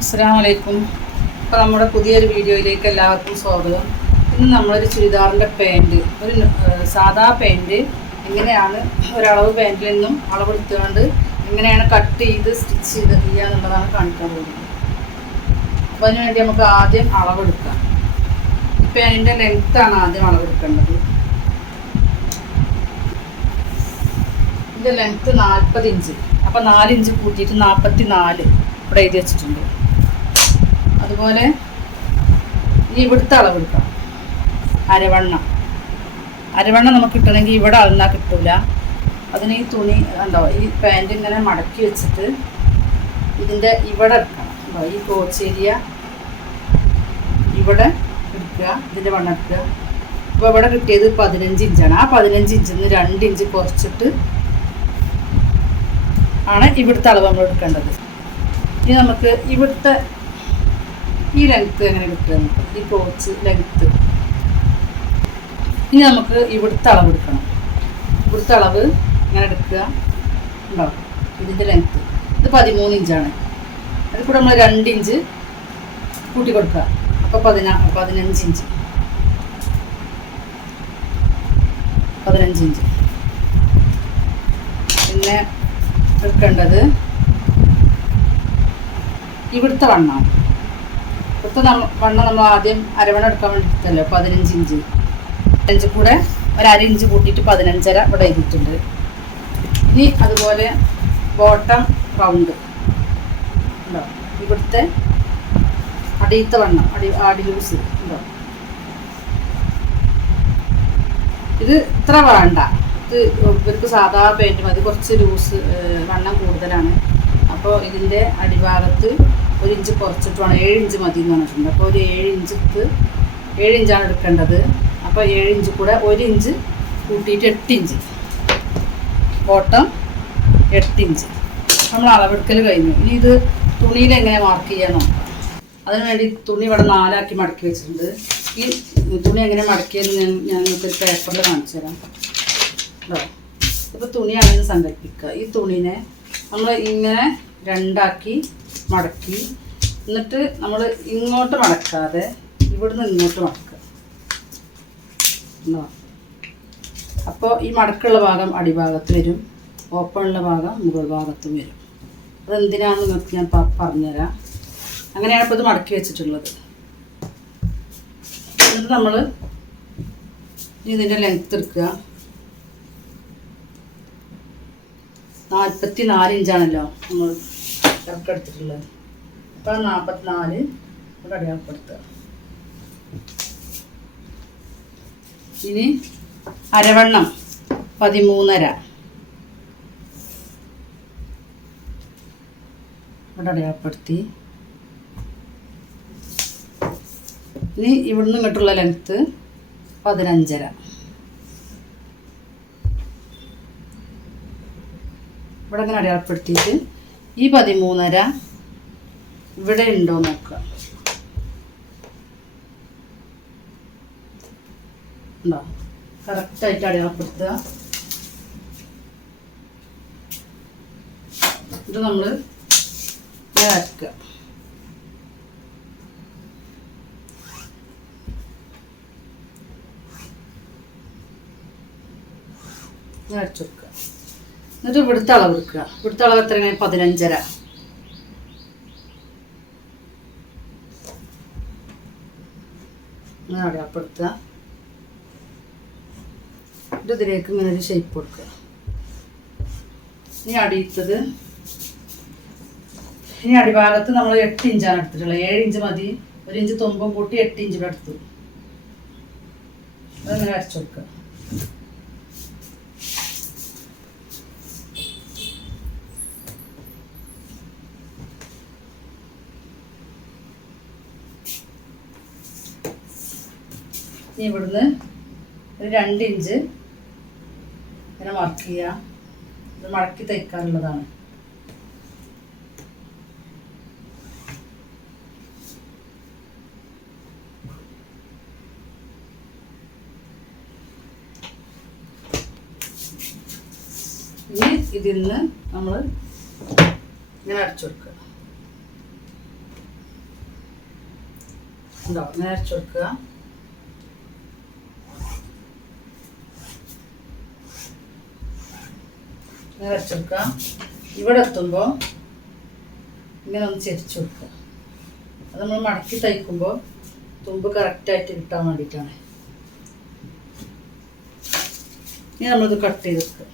അസ്സലാമലൈക്കും. അപ്പോൾ നമ്മുടെ പുതിയൊരു വീഡിയോയിലേക്ക് എല്ലാവർക്കും സ്വാഗതം. ഇന്ന് നമ്മളൊരു ചുരിദാറിൻ്റെ പാൻറ്റ്, ഒരു സാധാ പാൻറ്റ് എങ്ങനെയാണ് ഒരളവ് പാൻറ്റിൽ നിന്നും അളവെടുത്തുകൊണ്ട് എങ്ങനെയാണ് കട്ട് ചെയ്ത് സ്റ്റിച്ച് ചെയ്ത് ചെയ്യുക എന്നുള്ളതാണ് കാണിക്കാൻ പോകുന്നത്. അപ്പോൾ അതിനുവേണ്ടി നമുക്ക് ആദ്യം അളവെടുക്കാം. ഈ പാൻറ്റിൻ്റെ ലെങ്ത്താണ് ആദ്യം അളവെടുക്കേണ്ടത്. ഇതിൻ്റെ ലെങ്ത്ത് 40 ഇഞ്ച്. അപ്പോൾ 4 ഇഞ്ച് കൂട്ടിയിട്ട് 44 ഇവിടെ എഴുതി വെച്ചിട്ടുണ്ട്. അതുപോലെ ഈ ഇവിടുത്തെ അളവെടുക്കാം. അരവണ്ണം നമുക്ക് കിട്ടണമെങ്കിൽ ഇവിടെ അളന്നാൽ കിട്ടില്ല. അതിന് ഈ തുണി ഉണ്ടോ, ഈ പാൻറ്റ് ഇങ്ങനെ മടക്കി വെച്ചിട്ട് ഇതിൻ്റെ ഇവിടെ എടുക്കണം. ഉണ്ടോ, ഈ കോച്ച് ഏരിയ ഇവിടെ എടുക്കുക, ഇതിൻ്റെ വണ്ണം എടുക്കുക. അപ്പോൾ ഇവിടെ കിട്ടിയത് 15 ഇഞ്ചാണ്. ആ 15 ഇഞ്ചിൽ നിന്ന് 2 ഇഞ്ച് കുറച്ചിട്ട് ആണ് ഇവിടുത്തെ അളവ് നമ്മൾ എടുക്കേണ്ടത്. ഇനി നമുക്ക് ഇവിടുത്തെ ഈ ലെങ്ത്ത് എങ്ങനെ കിട്ടുക, ഈ കോച്ച് ലെങ്ത്ത്. ഇനി നമുക്ക് ഇവിടുത്തെ അളവ് എടുക്കണം. ഇവിടുത്തെ അളവ് ഇങ്ങനെ എടുക്കുക. ഉണ്ടാവും ഇതിൻ്റെ ലെങ്ത്ത്. ഇത് 13 ഇഞ്ചാണ്. അതിൽ കൂടെ നമ്മൾ 2 ഇഞ്ച് കൂട്ടി കൊടുക്കുക. അപ്പോൾ 15 ഇഞ്ച്. 15 ഇഞ്ച്. പിന്നെ എടുക്കേണ്ടത് ഇവിടുത്തെ വണ്ണമാണ്. ഇവിടുത്തെ വണ്ണം നമ്മൾ ആദ്യം അരവണ്ണം എടുക്കാൻ വേണ്ടിയിട്ടല്ലോ 15 ഇഞ്ച്. 5 കൂടെ ഒരു അര ഇഞ്ച് കൂട്ടിയിട്ട് 15.5 ഇവിടെ എഴുതിയിട്ടുണ്ട്. ഇനി അതുപോലെ ബോട്ടം റൗണ്ട് ഉണ്ടോ, ഇവിടുത്തെ അടിയത്തെ വണ്ണം, ആടി ലൂസ് ഉണ്ടോ, ഇത് ഇത്ര വേണ്ട. ഇത് ഇവർക്ക് സാധാ പാൻറ്റ് മതി, കുറച്ച് ലൂസ് വണ്ണം കൂടുതലാണ്. അപ്പോൾ ഇതിൻ്റെ അടിഭാഗത്ത് 1 ഇഞ്ച് കുറച്ചിട്ട് വേണം. 7 ഇഞ്ച് മതി എന്ന് പറഞ്ഞിട്ടുണ്ട്. അപ്പോൾ ഒരു 7 ഇഞ്ചാണ് എടുക്കേണ്ടത്. അപ്പോൾ 7 ഇഞ്ച് കൂടെ 1 ഇഞ്ച് കൂട്ടിയിട്ട് 8 ഇഞ്ച്. ബോട്ടം 8 ഇഞ്ച് നമ്മൾ അളവെടുക്കൽ കഴിഞ്ഞു. ഇനി ഇത് തുണിയിൽ എങ്ങനെ മാർക്ക് ചെയ്യാൻ നോക്കാം. അതിനുവേണ്ടി തുണി ഇവിടെ 4 ആക്കി മടക്കി വെച്ചിട്ടുണ്ട്. ഈ തുണി എങ്ങനെ മടക്കിയെന്ന് ഞാൻ നിങ്ങൾക്ക് പേപ്പറിൽ കാണിച്ചു തരാം. ഇപ്പോൾ തുണിയാണെന്ന് സങ്കല്പിക്കുക. ഈ തുണീനെ നമ്മൾ ഇങ്ങനെ 2 ആക്കി മടക്കി, എന്നിട്ട് നമ്മൾ ഇങ്ങോട്ട് മടക്കാതെ ഇവിടുന്ന് ഇങ്ങോട്ട് മടക്കുക. അപ്പോൾ ഈ മടക്കുള്ള ഭാഗം അടിഭാഗത്ത് വരും, ഓപ്പണുള്ള ഭാഗം മുകൾ ഭാഗത്തും വരും. അതെന്തിനാണെന്ന് നിങ്ങൾക്ക് ഞാൻ പറഞ്ഞുതരാം. അങ്ങനെയാണ് ഇപ്പോൾ ഇത് മടക്കി വെച്ചിട്ടുള്ളത്. എന്നിട്ട് നമ്മൾ ഇതിൻ്റെ ലെങ്ത്ത് എടുക്കുക. 44 ഇഞ്ചാണല്ലോ നമ്മൾ ഇറക്കെടുത്തിട്ടുള്ളത്. അപ്പോൾ 44 ഇവിടെ അടയാളപ്പെടുത്തുക. ഇനി അരവണ്ണം 13.5 ഇവിടെ അടയാളപ്പെടുത്തി. ഇനി ഇവിടുന്ന് ഇങ്ങോട്ടുള്ള ലെങ്ത്ത് 15.5 ഇവിടെ ഇങ്ങനെ അടയാളപ്പെടുത്തിയിട്ട് ഈ 13.5 ഇവിടെ ഉണ്ടോ നോക്കുക. ഉണ്ടോ, കറക്റ്റായിട്ട് അടയാളപ്പെടുത്തുക. ഇത് നമ്മൾ വരയ്ക്കുക. വരച്ചു കൊടുക്കുക. എന്നിട്ട് ഇവിടുത്തെ അളവ് എടുക്കുക. ഇവിടുത്തെ അളവ് എത്ര? 15.5. ഇങ്ങനെ അടയാളപ്പെടുത്തുക. ഇതിലേക്ക് ഇങ്ങനെ ഒരു ഷേപ്പ് കൊടുക്കുക. ഇനി അടിയിട്ടത്, ഇനി അടിഭാഗത്ത് നമ്മൾ 8 ഇഞ്ചാണ് എടുത്തിട്ടുള്ളത്. 7 ഇഞ്ച് മതി. 1 ഇഞ്ച് തുമ്പും കൂട്ടി 8 ഇഞ്ച് ഇവിടെ എടുത്തു. അതങ്ങനെ വരച്ചു കൊടുക്കുക. ഇനി ഇവിടുന്ന് ഒരു 2 ഇഞ്ച് ഇങ്ങനെ മാർക്ക് ചെയ്യുക. ഇത് മടക്കി തയ്ക്കാനുള്ളതാണ്. ഇനി ഇതിൽ നിന്ന് നമ്മൾ ഇങ്ങനെ അടിച്ചു കൊടുക്കുക. ഉണ്ടാവും. ഇങ്ങനെ അരച്ചു കൊടുക്കുക. ഇങ്ങനെ അരച്ചെടുക്കുക. ഇവിടെ എത്തുമ്പോൾ ഇങ്ങനെ ഒന്ന് ചെരിച്ചു കൊടുക്കുക. അത് നമ്മൾ മടക്കി തയ്ക്കുമ്പോൾ തുമ്പ് കറക്റ്റായിട്ട് കിട്ടാൻ വേണ്ടിയിട്ടാണ്. ഇനി നമ്മളിത് കട്ട് ചെയ്തെടുക്കുക.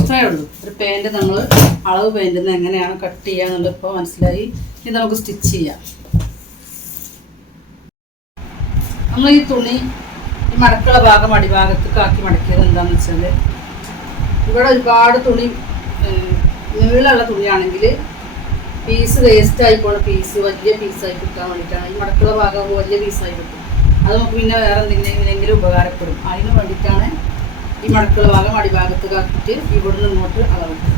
ഇത്രയേ ഉള്ളൂ. ഒരു പാൻറ് നമ്മൾ അളവ് പാൻറ്റിൽ നിന്ന് എങ്ങനെയാണ് കട്ട് ചെയ്യുക എന്നുള്ളത് ഇപ്പോൾ മനസ്സിലായി. ഇത് നമുക്ക് സ്റ്റിച്ച് ചെയ്യാം. നമ്മൾ ഈ തുണി ഈ മടക്കുള്ള ഭാഗം അടിഭാഗത്തേക്ക് ആക്കി മടക്കിയത് എന്താണെന്ന് വെച്ചാൽ, ഇവിടെ ഒരുപാട് തുണി നീളമുള്ള തുണിയാണെങ്കിൽ പീസ് വേസ്റ്റ് ആയിപ്പോണ പീസ് വലിയ പീസായി കിട്ടാൻ വേണ്ടിയിട്ടാണ്. ഈ മടക്കുള്ള ഭാഗം വലിയ പീസായി കിട്ടും. അത് നമുക്ക് പിന്നെ വേറെ എന്തെങ്കിലും ഉപകാരപ്പെടും. അതിന് വേണ്ടിയിട്ടാണ് ഈ മടക്കുള്ള ഭാഗം അടിഭാഗത്ത് കാക്കിയിട്ട് ഇവിടുന്ന് ഇങ്ങോട്ട് അളവിട്ട്.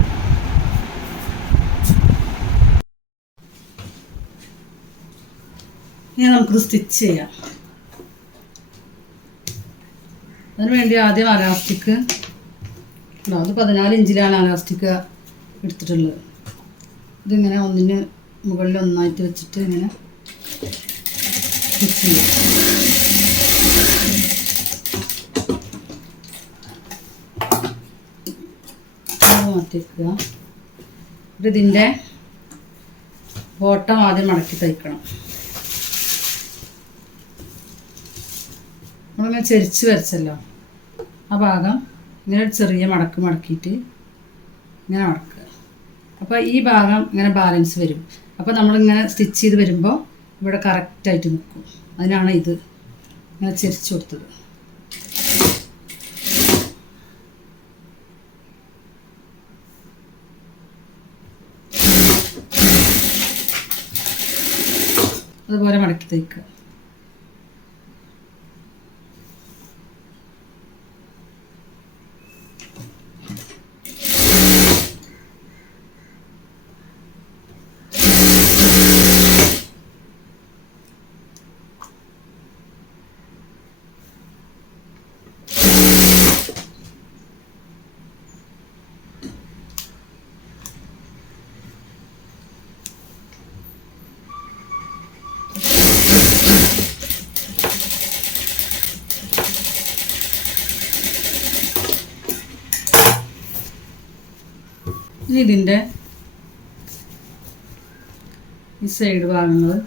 ഇനി നമുക്കിത് സ്റ്റിച്ച് ചെയ്യാം. അതിന് വേണ്ടി ആദ്യം അലാസ്റ്റിക്, അത് 14 ഇഞ്ചിലാണ് അലാസ്റ്റിക് എടുത്തിട്ടുള്ളത്. ഇതിങ്ങനെ ഒന്നിന് മുകളിൽ ഒന്നായിട്ട് വെച്ചിട്ട് ഇങ്ങനെ സ്റ്റിച്ച് ചെയ്യും. മാറ്റിവെക്കുക. ഇതിൻ്റെ ബോട്ടം ആദ്യം മടക്കി തയ്ക്കണം. നമ്മളിങ്ങനെ ചെരിച്ച് വരച്ചല്ലോ, ആ ഭാഗം ഇങ്ങനെ ചെറിയ മടക്കിയിട്ട് ഇങ്ങനെ മടക്കുക. അപ്പോൾ ഈ ഭാഗം ഇങ്ങനെ ബാലൻസ് വരും. അപ്പോൾ നമ്മളിങ്ങനെ സ്റ്റിച്ച് ചെയ്ത് വരുമ്പോൾ ഇവിടെ കറക്റ്റായിട്ട് നിൽക്കും. അതിനാണ് ഇത് ഇങ്ങനെ ചെരിച്ച് കൊടുത്തത്. അതുപോലെ മടക്കി തയ്ക്കുക. ഇനി ഇതിൻ്റെ ഈ സൈഡ് ഭാഗങ്ങൾ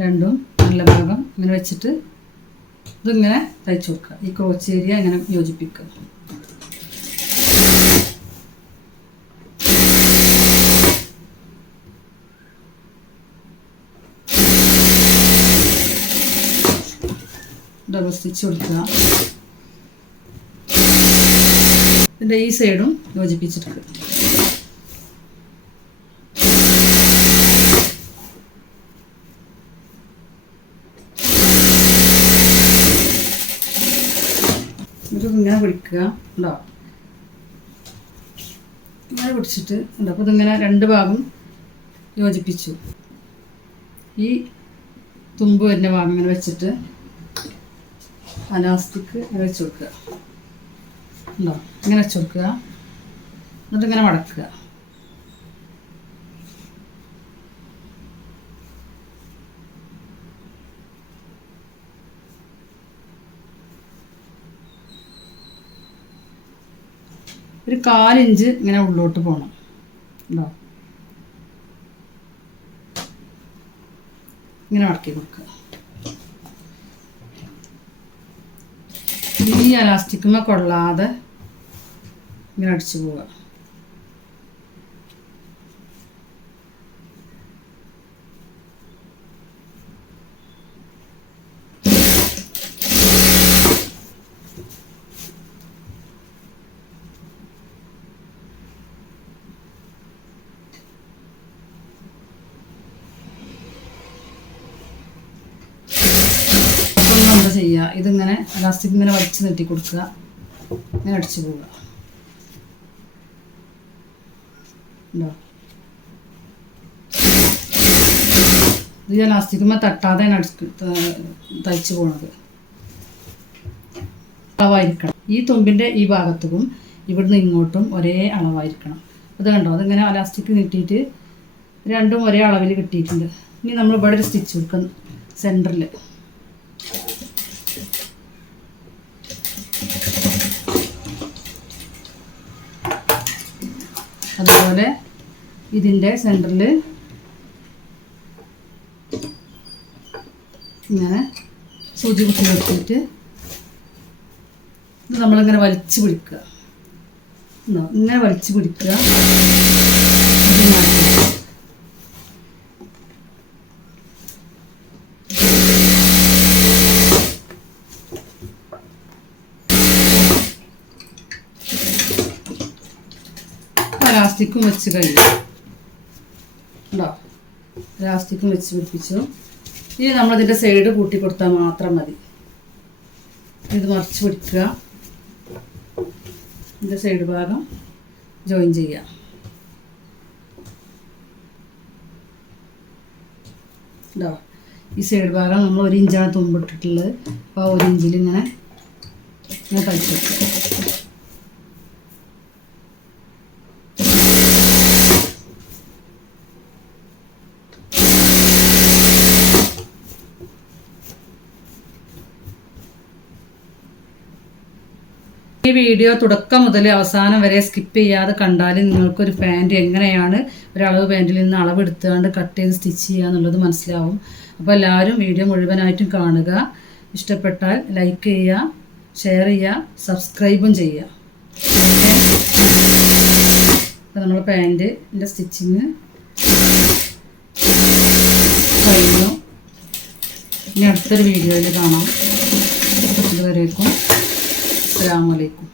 രണ്ടും നല്ല ഭാഗം ഇങ്ങനെ വെച്ചിട്ട് ഇതിങ്ങനെ തയ്ച്ചു കൊടുക്കുക. ഈ ക്രോച്ച് ഏരിയ ഇങ്ങനെ യോജിപ്പിക്കുക. ഡബിൾ സ്റ്റിച്ച് കൊടുക്കുക. ഇതിൻ്റെ ഈ സൈഡും യോജിപ്പിച്ചെടുക്കുക. ഇങ്ങനെ പിടിക്കുക. ഉണ്ടോ? ഇങ്ങനെ പിടിച്ചിട്ട് ഉണ്ട്. അപ്പോൾ ഇതിങ്ങനെ രണ്ട് ഭാഗം യോജിപ്പിച്ചു. ഈ തുമ്പ് വരുന്ന ഭാഗം ഇങ്ങനെ വെച്ചിട്ട് അലാസ്റ്റിക് ഇങ്ങനെ വെച്ച് കൊടുക്കുക. ഉണ്ടോ? ഇങ്ങനെ വെച്ച് കൊടുക്കുക. എന്നിട്ട് ഇങ്ങനെ മടക്കുക. ഒരു 1/4 ഇഞ്ച് ഇങ്ങനെ ഉള്ളോട്ട് പോകണം. ഉണ്ടോ? ഇങ്ങനെ മടക്കി കൊടുക്കുക. ഈ അലാസ്റ്റിക്കുമ്മ കൊള്ളാതെ ഇങ്ങനെ അടിച്ചു പോവുക. ചെയ്യുക, ഇതിങ്ങനെ ഇലാസ്റ്റിക് ഇങ്ങനെ വലിച്ച് നീട്ടി കൊടുക്കുക, ഇങ്ങനെ അടിച്ചു പോവുക. ഉണ്ടോ? ഇത് ഞാൻ ഇലാസ്റ്റിക്കുമ്പോൾ തട്ടാതെ തയ്ച്ചു പോണത്. അളവായിരിക്കണം. ഈ തുമ്പിൻ്റെ ഈ ഭാഗത്തും ഇവിടുന്ന് ഇങ്ങോട്ടും ഒരേ അളവായിരിക്കണം. അത് കണ്ടോ? അതിങ്ങനെ ഇലാസ്റ്റിക് നീട്ടിയിട്ട് രണ്ടും ഒരേ അളവിൽ കിട്ടിയിട്ടുണ്ട്. ഇനി നമ്മൾ ഇവിടെ ഒരു സ്റ്റിച്ച് കൊടുക്കും സെൻറ്ററിൽ. അതുപോലെ ഇതിൻ്റെ സെൻറ്ററിൽ ഇങ്ങനെ സൂചി കുത്തി വെച്ചിട്ട് ഇത് നമ്മളിങ്ങനെ വലിച്ചു പിടിക്കുക. ഇങ്ങനെ വലിച്ചു പിടിക്കുക. ഇലാസ്റ്റിക്കും വെച്ച് കഴിയും. ഉണ്ടോ? ഇലാസ്റ്റിക്കും വെച്ച് പിടിപ്പിച്ചു. ഇനി നമ്മളിതിൻ്റെ സൈഡ് കൂട്ടി കൊടുത്താൽ മാത്രം മതി. ഇത് മറിച്ച് പിടിക്കുക, ഇതിൻ്റെ സൈഡ് ഭാഗം ജോയിൻ ചെയ്യുക. ഉണ്ടോ? ഈ സൈഡ് ഭാഗം നമ്മൾ 1 ഇഞ്ചാണ് തുമ്പിട്ടിട്ടുള്ളത്. അപ്പോൾ 1 ഇഞ്ചിൽ ഇങ്ങനെ തയ്ച്ചു വെക്കുക. ഈ വീഡിയോ തുടക്കം മുതൽ അവസാനം വരെ സ്കിപ്പ് ചെയ്യാതെ കണ്ടാൽ നിങ്ങൾക്കൊരു പാൻറ്റ് എങ്ങനെയാണ് ഒരളവ് പാൻറ്റിൽ നിന്ന് അളവെടുത്തുകൊണ്ട് കട്ട് ചെയ്ത് സ്റ്റിച്ച് ചെയ്യുക എന്നുള്ളത് മനസ്സിലാവും. അപ്പോൾ എല്ലാവരും വീഡിയോ മുഴുവനായിട്ടും കാണുക. ഇഷ്ടപ്പെട്ടാൽ ലൈക്ക് ചെയ്യുക, ഷെയർ ചെയ്യുക, സബ്സ്ക്രൈബും ചെയ്യുക. ഓക്കെ, അപ്പോൾ നമ്മൾ പാൻറ്റിൻ്റെ സ്റ്റിച്ചിങ് കഴിഞ്ഞു. ഇനി അടുത്തൊരു വീഡിയോയിൽ കാണാം. അതുവരേക്കും അസ്സലാമു അലൈക്കും.